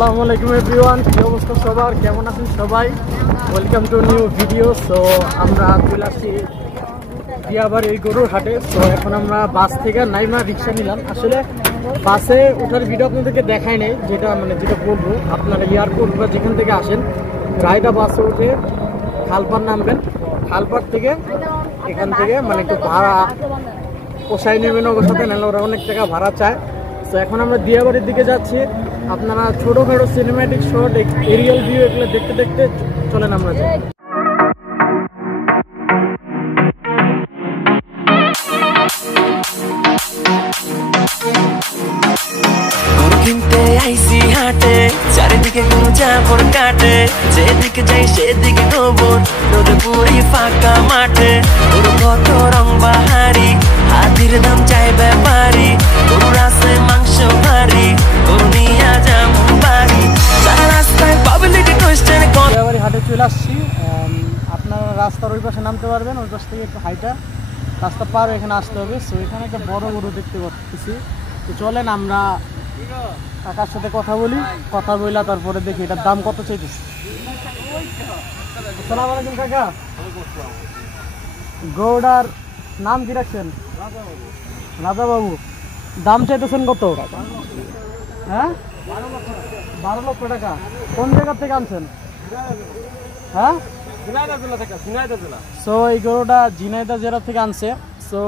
আসসালামু আলাইকুম এভরিওয়ান, কি অবস্থা সবার, কেমন আছেন সবাই? Welcome to new video. So আমরা চলে আসছি দিয়াবাড়ি এই গরুর হাটে। সো এখন আমরা বাস থেকে নাইমা রিক্সা নিলাম। আসলে বাসে ওঠার ভিডিও আপনাদেরকে দেখাই নেই, যেটা বলবো, আপনারা এয়ারপোর্ট বা যেখান থেকে আসেন রায়দা বাসে উঠে খালপাড় নামবেন। খালপাড় থেকে এখান থেকে একটু ভাড়া পোষায় নেবেন, ওর সাথে নাহলে ওরা অনেক টাকা ভাড়া চায়। তো এখন আমরা দিয়াবাড়ির দিকে যাচ্ছি। আপনারা ছোটোখাটো সিনেম্যাটিক শট, এরিয়াল ভিউ এগুলো দেখতে দেখতে চলেন আমরা যাই। কিনতে আইসি হাটে, চারিদিকে জাফর কাটে, যেদিকে যাই সেদিকে গোবর, রোদে পুরি ফাঁকা মাঠে। গরু কত রং বাহারি, হাতির দাম চাই ব্যাপারি, গরুর আছে মাংস ভারী, গরু নিয়া যেমন বাড়ি, সারা রাস্তায় পাবলিক কোয়েশ্চেন। দিয়াবাড়ি হাটে চলে আসছি। আপনারা রাস্তার ওই পাশে নামতে পারবেন, ওই পাশ থেকে একটু হাইটা রাস্তা পার এখানে আসতে হবে। সো এখানে একটা বড় গরু দেখতে পাচ্ছি। তো চলেন আমরা কাকার সাথে কথা বলি, কথা বললা তারপরে দেখি এটার দাম কত চাইতেছে। আসসালামু আলাইকুম কাকা। গরুটার নাম কি রাখছেন? রাজা বাবু। দাম চাইতেছেন কত? হ্যাঁ, 12 লক্ষ টাকা। কোন জায়গা থেকে আনছেন? হ্যাঁ, সো এই গরুটা ঝিনাইদহ জেলা থেকে আনছে। সো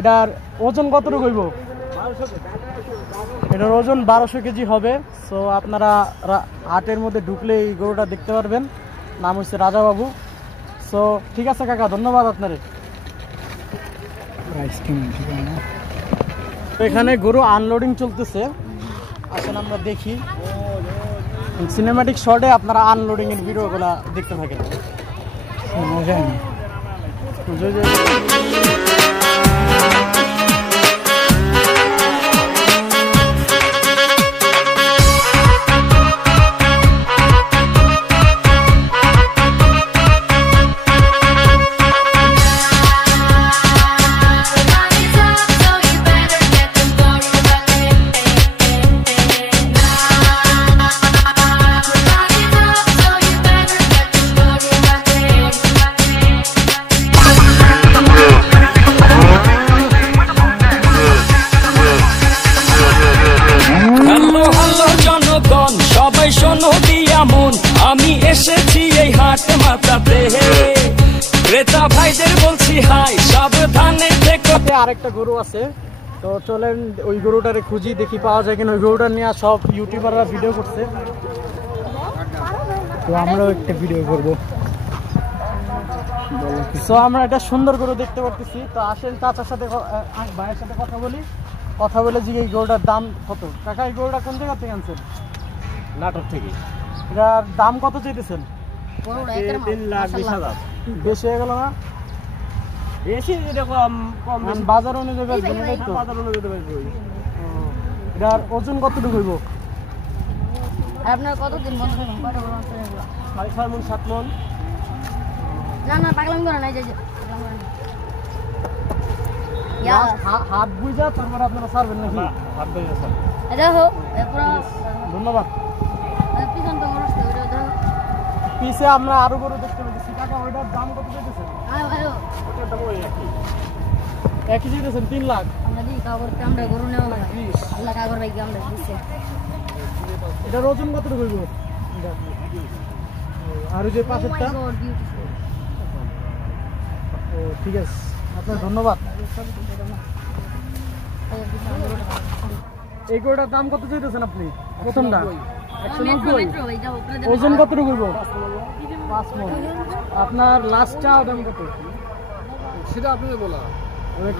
এটার ওজন কতটুকু হইব? এটার ওজন 1200 কেজি হবে। সো আপনারা হাটের মধ্যে ঢুকলে এই গরুটা দেখতে পারবেন। নাম হচ্ছে রাজা বাবু। সো ঠিক আছে কাকা, ধন্যবাদ আপনার। এখানে গরু আনলোডিং চলতেছে, আসেন আমরা দেখি। সিনেম্যাটিক শটে আপনারা আনলোডিং এর ভিডিওগুলো দেখতে থাকেন। আমি এসেছি এই হাট মাতাতে, ক্রেতা ভাইদের বলছি হাই, সাবধানে থেকো। আরেকটা গরু আছে, তো চলেন ওই গরুটারে খুঁজি, দেখি পাওয়া যায় কিনা। ওই গরুটা নিয়ে সব ইউটিউবাররা ভিডিও করছে, তো আমরাও একটা ভিডিও করবো। তো আমরা একটা সুন্দর গরু দেখতে পারতেছি। তো আসেন চাচার সাথে, ভাইয়ের সাথে কথা বলে যে এই গরুটার দাম কত। কাকা, এই গরুটা কোন জায়গা থেকে আনছেন? নাটক থেকে। এটার দাম কত চাইতেছেন? 3,20,000। বেশি হয়ে গেল না? বেশি কম কম বাজার অনুযায়ী তো। এটার ওজন কতটুকু হইব? আপনার কতদিন বন্ধ করবেন? 6.5 মণ 7 মণ। না পাগলামি করে নাই, হাত বুঝা তারপরে আপনারা ছাড়বেন নাকি? হাত বুঝা স্যার। দেখো পুরো ধন্যবাদ। পিছন তো মরছে, ওটা দেখো। পিছে আমরা আরো গরু দেখতে পাচ্ছি। কাকা, ওইটার দাম কত চাইতেছেন? ওটার দাম ওই একই চাইতেছেন 3 লাখ। আমরা দিই কাগর আমরা গরু নেওয়া লাগে, আল্লাহ কাগর ভাই আমরা দিচ্ছে। এটার ওজন কতটুকু হইব? আর ওই যে পাশেরটা? ও ঠিক আছে, আপনার ধন্যবাদ। এই গরুটার দাম কত চাইতেছেন আপনি? প্রথমটা 190। ওজন কতটুকু হইব? 5 মণ। আপনার লাস্টটা দাম কত? সেটা আপনাদের বলা,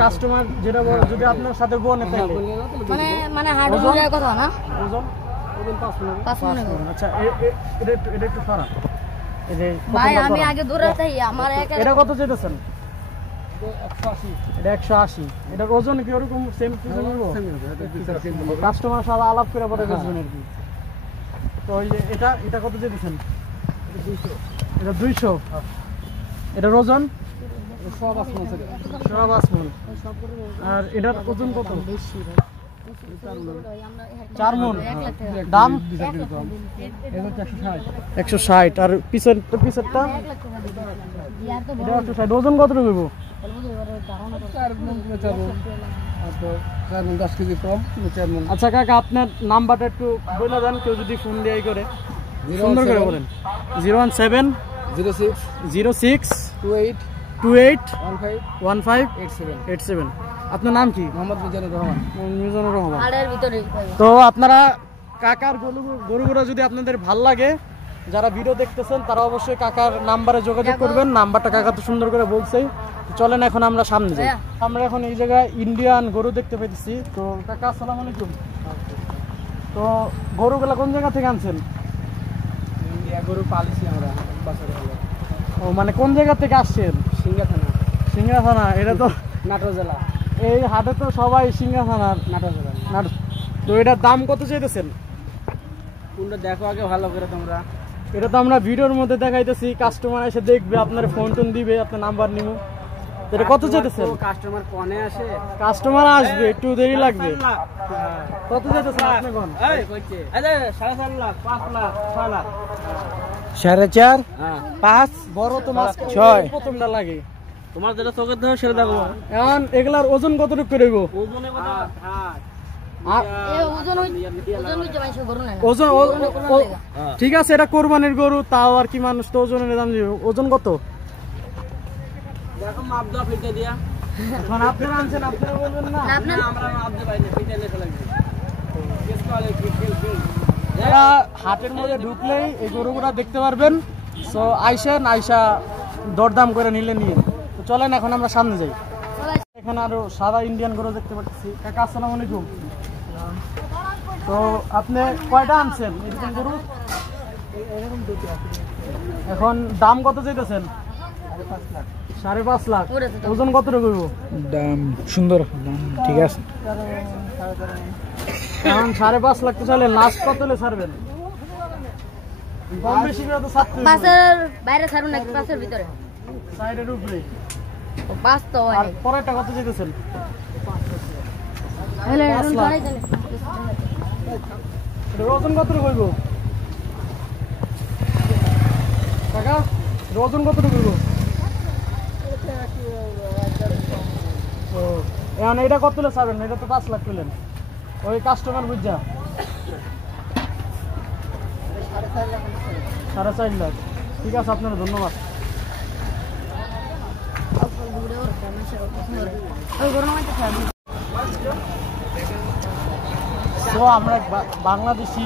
কাস্টমার যেটা বলে। যদি আপনার সাথে বনে মানে হাট অনুযায়ী কথা না? ওজন 5 মণ। আচ্ছা, এটা একটু সারা। ভাই আমি আগে দূরে যাই, আমার এটা কত চাইতেছেন? 180। এটা 180। এটার ওজন কি ওরকম সেম কিছু নিব? কাস্টমার সাথে আলাপ করে পরে বেচবেন আর কি। তো ওই যে এটা কত চাইতেছেন? এটা 200। এটার ওজন 1.5 মণ। আর এটার ওজন কত? 4 মণ। 1 লাখ টাকা দাম 160 160। আর পিছরটা 1 লাখ টাকা ইয়ার তো বড় 160। ওজন কত রইব? আচ্ছা কাকা, আপনার নাম্বারটা একটু বলে দেন, কেউ যদি ফোন দিয়ে করে সুন্দর করে বলেন। 017 06 28 15 87। আপনার নাম কি? মোহাম্মদ মিজানুর রহমান। মিজানুর রহমান। হাড়ের ভিতরে তো আপনারা কাকার গরুগুলো যদি আপনাদের ভাল লাগে, যারা ভিডিও দেখতেছেন তারা অবশ্যই কাকার নাম্বারে যোগাযোগ করবেন। নাম্বারটা কাকা তো সুন্দর করে বলছেই। চলেন এখন আমরা সামনে যাই। আমরা এখন এই জায়গায় ইন্ডিয়ান গরু দেখতে পেয়েছি। তো কাকা আসসালামু আলাইকুম। তো গরুগুলা কোন জায়গা থেকে আনছেন? ইন্ডিয়া গরু পালিছি আমরা বছর হলো। ও মানে কোন জায়গা থেকে আসছেন? সিঙ্গা থানা, সিংড়া থানা। এটা তো নাটোর জেলা। এই হাটে তো সবাই সিংড়া থানার। নাটোর জেলা। তো এটার দাম কত চাইতেছেন? কোনটা দেখো আগে ভালো করে তোমরা। এটা তো আমরা ভিডিওর মধ্যে দেখাইতেছি, কাস্টমার এসে দেখবে, আপনার ফোন টোন দিবে, আপনার নাম্বার নিব। এটা কত চাইতেছেন? কাস্টমার কোনে আসে, কাস্টমার আসবে, একটু দেরি লাগবে। কত চাইতেছেন আপনি কোন? এই কইছে আরে 4.5 লাখ, 5 লাখ, 6 লাখ। 4.5 হ্যাঁ 5 বড় তো মাছ 6 প্রথমটা লাগে। তোমার যেটা চোখে দাও সেটা দেখো। এখন এগুলার ওজন কতটুকু করে হইব? ওজনে কত? ওজন হইছে মাইছে গরু না ওজন ঠিক আছে, এটা কোরবানির গরু, তাও আর কি মানুষ তো ওজনের দাম দিবে। ওজন কত? দেখো মাপ দাও ফিতে দিয়া। এখন আপনারা আনছেন, আপনারা বলবেন না। আপনার আমরা মাপ দে পাইনি, ফিতে লেখা লাগবে। কেস কলে খেল। এরা হাটের মধ্যে ঢুকলেই এই গরুগুলা দেখতে পারবেন। সো আইসেন, আইসা দরদাম করে নিলে নিয়ে। তো চলেন এখন আমরা সামনে যাই। এখানে আরো সাদা ইন্ডিয়ান গরু দেখতে পাচ্ছি। কাকা আসসালামু আলাইকুম। তো আপনি কয়টা আনছেন এরকম গরু? এখন দাম কত চাইতেছেন? 5.5 লাখ। ওজন কত রকম? দাম সুন্দর, ঠিক আছে। এখন 5.5 লাখ তো চলে, লাস্ট কত হলে ছাড়বেন? কম বেশি করে তো ছাড়তে হবে। পাশের বাইরে ছাড়ুন নাকি পাশের ভিতরে? সাইডের উপরে। পাঁচ তো আর পরেরটা কত চাইতেছেন? হলে 5 লাখ। ওজন কত রকম? কাকা ওজন কত রকম? ও এখন এটা কত তুলে ছাড়বেন? এটা তো 5 লাখ তুলেন, ওই কাস্টমার বুঝা 4.5 লাখ। ঠিক আছে, আপনার ধন্যবাদ। তো আমরা বাংলাদেশি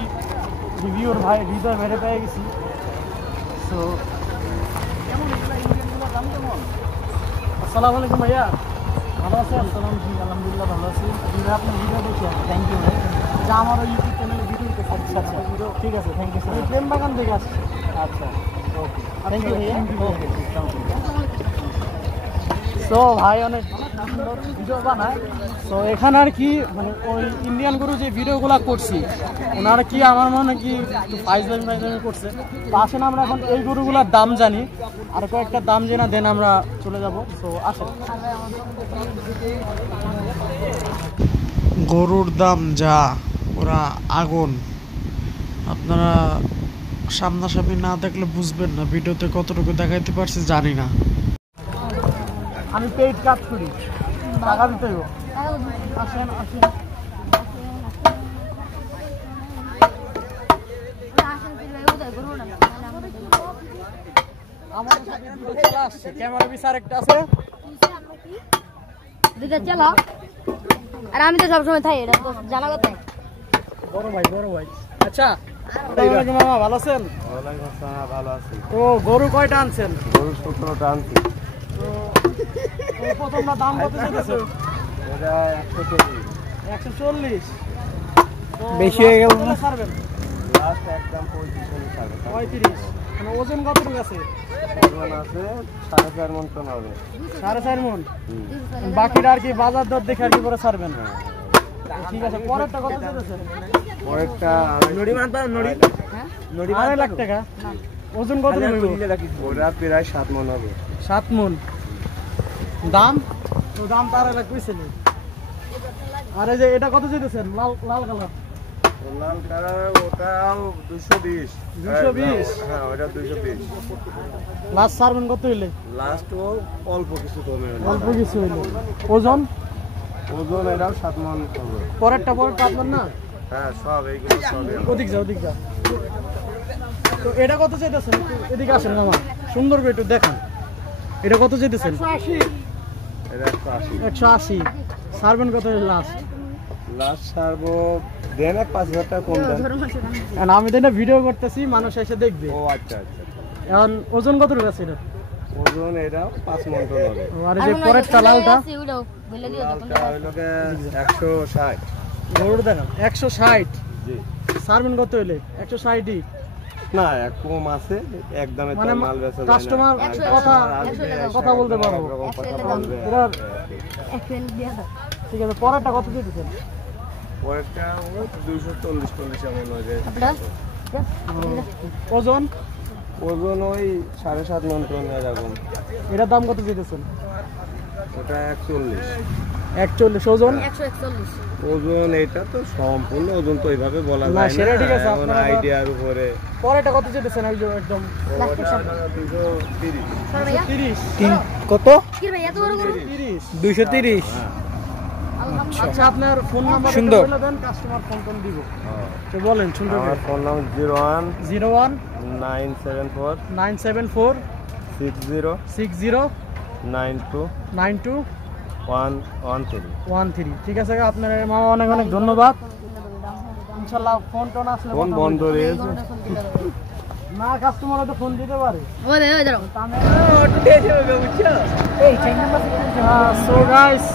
রিভিউর ভাই হৃদয় মেরে পেয়ে গেছি। তো আসসালামু আলাইকুম ভাইয়া, ভালো আছেন? আলহামদুলিল্লাহ ভালো আছি। আপনার ভিডিও দেখি, থ্যাংক ইউ ভাই। যা আমার ইউটিউব চ্যানেলে ভিডিও দেখতে। আচ্ছা ঠিক আছে, থ্যাংক ইউ স্যার। আমি প্রেম বাগান থেকে আসছি। আচ্ছা ওকে, থ্যাংক ইউ ভাইয়া। ওকে। তো ভাই অনেক সুন্দর ভিডিও বানায়। তো এখানে আর কি মানে ওই ইন্ডিয়ান গরু যে ভিডিওগুলো করছি, ওনারা কি আমার মনে কি একটু ফাইজলামি করছে। তো আসেন আমরা এখন এই গরুগুলোর দাম জানি, আর কয়েকটা দাম জেনা দেন আমরা চলে যাব। তো আসেন। গরুর দাম যা ওরা আগুন, আপনারা সামনাসামনি না দেখলে বুঝবেন না। ভিডিওতে কতটুকু দেখাইতে পারছি জানি না। আমি পেইড কাজ করি, টাকা দিতে হইব। আসেন আসেন। আমাদের সাথে দুটো চলে আসছে, ক্যামেরা বিচার একটা আছে। দুইটা চলো, আর আমি তো সবসময় থাই, এটা তো জানা কথা। বড় ভাই। আচ্ছা আসসালামু আলাইকুম মামা, ভালো আছেন? ওয়ালাইকুম আসসালাম, ভালো আছি। তো গরু কয়টা আনছেন? গরু 17টা আনছি। তো প্রথমটা দাম কত চাইতেছে? এটা 140। 140। বেশি হয়ে গেল না? ছাড়বেন লাস্ট একদম 35 টাকা। 35। মানে ওজন কতটুকু আছে? ওজন আছে 4.5 মণ টন হবে। 4.5 মণ। বাকিটা আর কি বাজার দর দেখে আর কি করে ছাড়বেন। ঠিক আছে, পরেরটা কত চাইতেছেন? পরেরটা নড়ি মানবা, নড়ি 2.5 লাখ টাকা। ওজন কত হইব? ওরা প্রায় 7 মণ হবে। 7 মণ। দাম তো দাম তো 2.5 লাখ কইছিলেন। আর এই যে এটা কত চাইতেছেন লাল লাল কালার? লাল কালার ওটাও 220। 220? হ্যাঁ ওটা 220। লাস্ট সারবেন কত হইলে? লাস্ট ও অল্প কিছু কমে হলো। অল্প কিছু হইলে। ওজন? ওজন এটাও 7 মণ হবে। পরেরটা আপনার না? হ্যাঁ সব এইগুলো সবই আমার। ওদিক যা। তো এটা কত চাইতেছেন? এদিকে আসেন মামা, সুন্দর করে একটু দেখান। এটা কত চাইতেছেন? 180। এটা 180। 180 সারবেন কত লাস্ট? লাস্ট সারবো দেন 5000 টাকা কম দেন। কারণ আমি তো এটা ভিডিও করতেছি, মানুষ এসে দেখবে। ও আচ্ছা। এখন ওজন কত আছে এটা? ওজন এটাও 5 মণ হবে। আর এই যে পরেরটা লালটা? লালটা হইলো 160। গরুর দেখান 160। জি। সারবেন কত হইলে? 160ই না এক কম আছে, একদমে মানে তো মাল বেচা যায় না। কাস্টমার কথা বলতে পারবো। কথা বলবে। এটার ঠিক আছে, পরেরটা কত দিতেছেন? পরেরটা 240 এমন হয়ে যায়। ওজন? ওজন ওই 7.5 মণ এরকম। এটার দাম কত দিতেছেন? ওটা 41। 41। ওজন? 141। ওজন এটা তো সম্পূর্ণ ওজন তো এইভাবে বলা না, যায় না, সেটা ঠিক আছে, এখন আপনারা আইডিয়ার উপরে। পরেরটা কত দিতেছেন? একদম 230। 30। কত? কি ভাই এত বড় গরু? 30। 230। আচ্ছা, আপনার ফোন নাম্বার সুন্দর। বলে দেন, কাস্টমার ফোন দিব। তো বলেন সুন্দর আমার করে। Phone number 01 01 974 974 60 60 92 92 113। 13। ঠিক আছে, আপনার মামা অনেক অনেক ধন্যবাদ। ইনশাআল্লাহ ফোন টোন আসলে ফোন কথা বন্ধ বলবো। রয়েছে। না, কাস্টমার তো ফোন দিতে পারে। ওই দাঁড়াও। সো গাইস,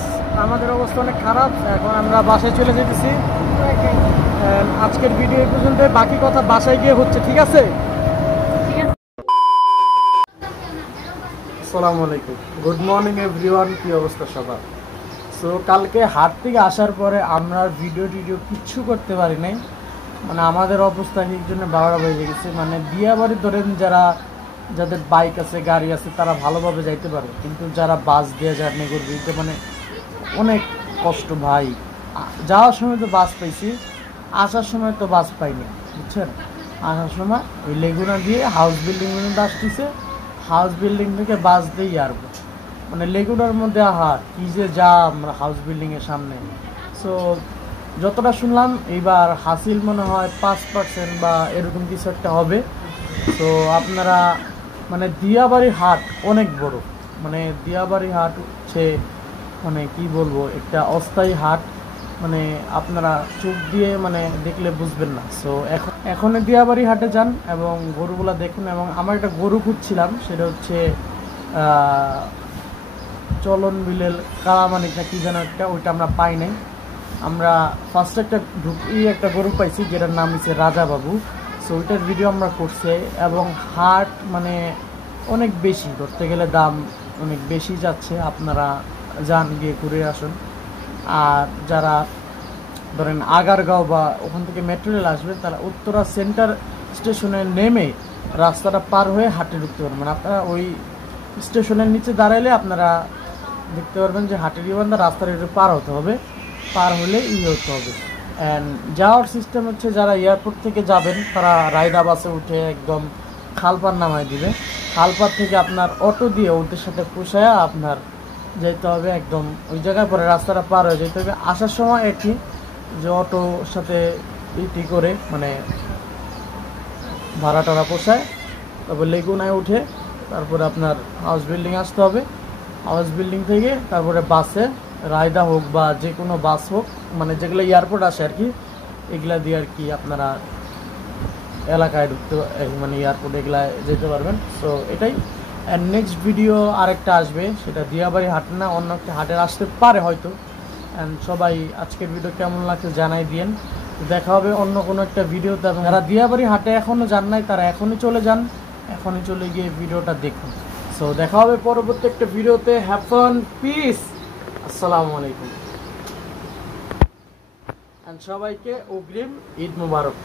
আমাদের অবস্থা অনেক খারাপ, এখন আমরা বাসায় চলে যেতেছি। আজকের ভিডিও এই পর্যন্ত, বাকি কথা বাসায় গিয়ে হচ্ছে, ঠিক আছে? আসসালামু আলাইকুম, গুড মর্নিং এভরিওয়ান। কি অবস্থা সবার? সো কালকে হাট থেকে আসার পরে আমরা ভিডিও কিচ্ছু করতে পারি নাই। মানে আমাদের অবস্থা এই জন্য 12টা বেজে গেছে। মানে দিয়াবাড়ি ধরেন যাদের বাইক আছে, গাড়ি আছে, তারা ভালোভাবে যাইতে পারে, কিন্তু যারা বাস দিয়ে জার্নি করবে, এটা মানে অনেক কষ্ট ভাই। যাওয়ার সময় তো বাস পাইছি, আসার সময় তো বাস পাইনি, বুঝছেন? আসার সময় ওই লেগুনা দিয়ে হাউস বিল্ডিং পর্যন্ত আসতেছে, হাউস বিল্ডিং থেকে বাস দিয়ে আসবো। মানে লেগুনার মধ্যে কি যে আমরা হাউস বিল্ডিংয়ের সামনে। সো যতটা শুনলাম এইবার হাসিল মনে হয় 5% বা এরকম কিছু একটা হবে। তো আপনারা মানে দিয়াবাড়ি হাট অনেক বড়, মানে দিয়াবাড়ি হাট হচ্ছে মানে কি বলবো, একটা অস্থায়ী হাট। মানে আপনারা চোখ দিয়ে মানে দেখলে বুঝবেন না। সো এখন দিয়াবাড়ি হাটে যান এবং গরুগুলা দেখুন। এবং আমার একটা গরু খুঁজছিলাম, সেটা হচ্ছে চলন বিলের কালামানিক না কি যেন একটা, ওইটা আমরা পাই নাই। আমরা ফার্স্ট একটা গরু পাইছি, যেটার নাম হচ্ছে রাজা বাবু। সো ওইটার ভিডিও আমরা করছি। এবং হাট মানে অনেক বেশি, ধরতে গেলে দাম অনেক বেশি যাচ্ছে। আপনারা যান, গিয়ে ঘুরে আসুন। আর যারা ধরেন আগারগাঁও বা ওখান থেকে মেট্রো রেল আসবে, তারা উত্তরা সেন্টার স্টেশনে নেমে রাস্তাটা পার হয়ে হাটে ঢুকতে পারবেন। আপনারা ওই স্টেশনের নিচে দাঁড়াইলে আপনারা দেখতে পারবেন যে হাটের রাস্তার একটু পার হতে হবে, পার হলে হতে হবে। অ্যান্ড যাওয়ার সিস্টেম হচ্ছে, যারা এয়ারপোর্ট থেকে যাবেন তারা রায়দা বাসে উঠে একদম খালপার নামায় দিবে। খালপার থেকে আপনার অটো দিয়ে ওদের সাথে পোষায় আপনার যেতে হবে একদম ওই জায়গায়, পরে রাস্তাটা পার হয়ে যেতে হবে। আসার সময় একই যে অটোর সাথে ইটি করে মানে ভাড়া টাড়া পোষায়, তারপর লেগুনায় উঠে তারপরে আপনার হাউস বিল্ডিং আসতে হবে। হাউস বিল্ডিং থেকে তারপরে বাসে, রায়দা হোক বা যে কোনো বাস হোক, মানে যেগুলো এয়ারপোর্ট আসে আর কি, এগুলা দিয়ে আর কি আপনারা এলাকায় ঢুকতে, মানে এয়ারপোর্ট এগুলায় যেতে পারবেন। সো এটাই। অ্যান্ড নেক্সট ভিডিও আরেকটা আসবে, সেটা দিয়াবাড়ি হাট না, অন্য একটা হাটের আসতে পারে হয়তো। অ্যান্ড সবাই আজকের ভিডিও কেমন লাগছে জানাই দিয়েন। দেখা হবে অন্য কোনো একটা ভিডিওতে। এবং যারা দিয়াবাড়ি হাটে এখনও যান নাই, তারা এখনই চলে যান, এখনই চলে গিয়ে ভিডিওটা দেখুন। সো দেখা হবে পরবর্তী একটা ভিডিওতে। হ্যাভ ফান, পিস, আসসালামু আলাইকুম। সবাইকে অগ্রিম ঈদ মুবারক।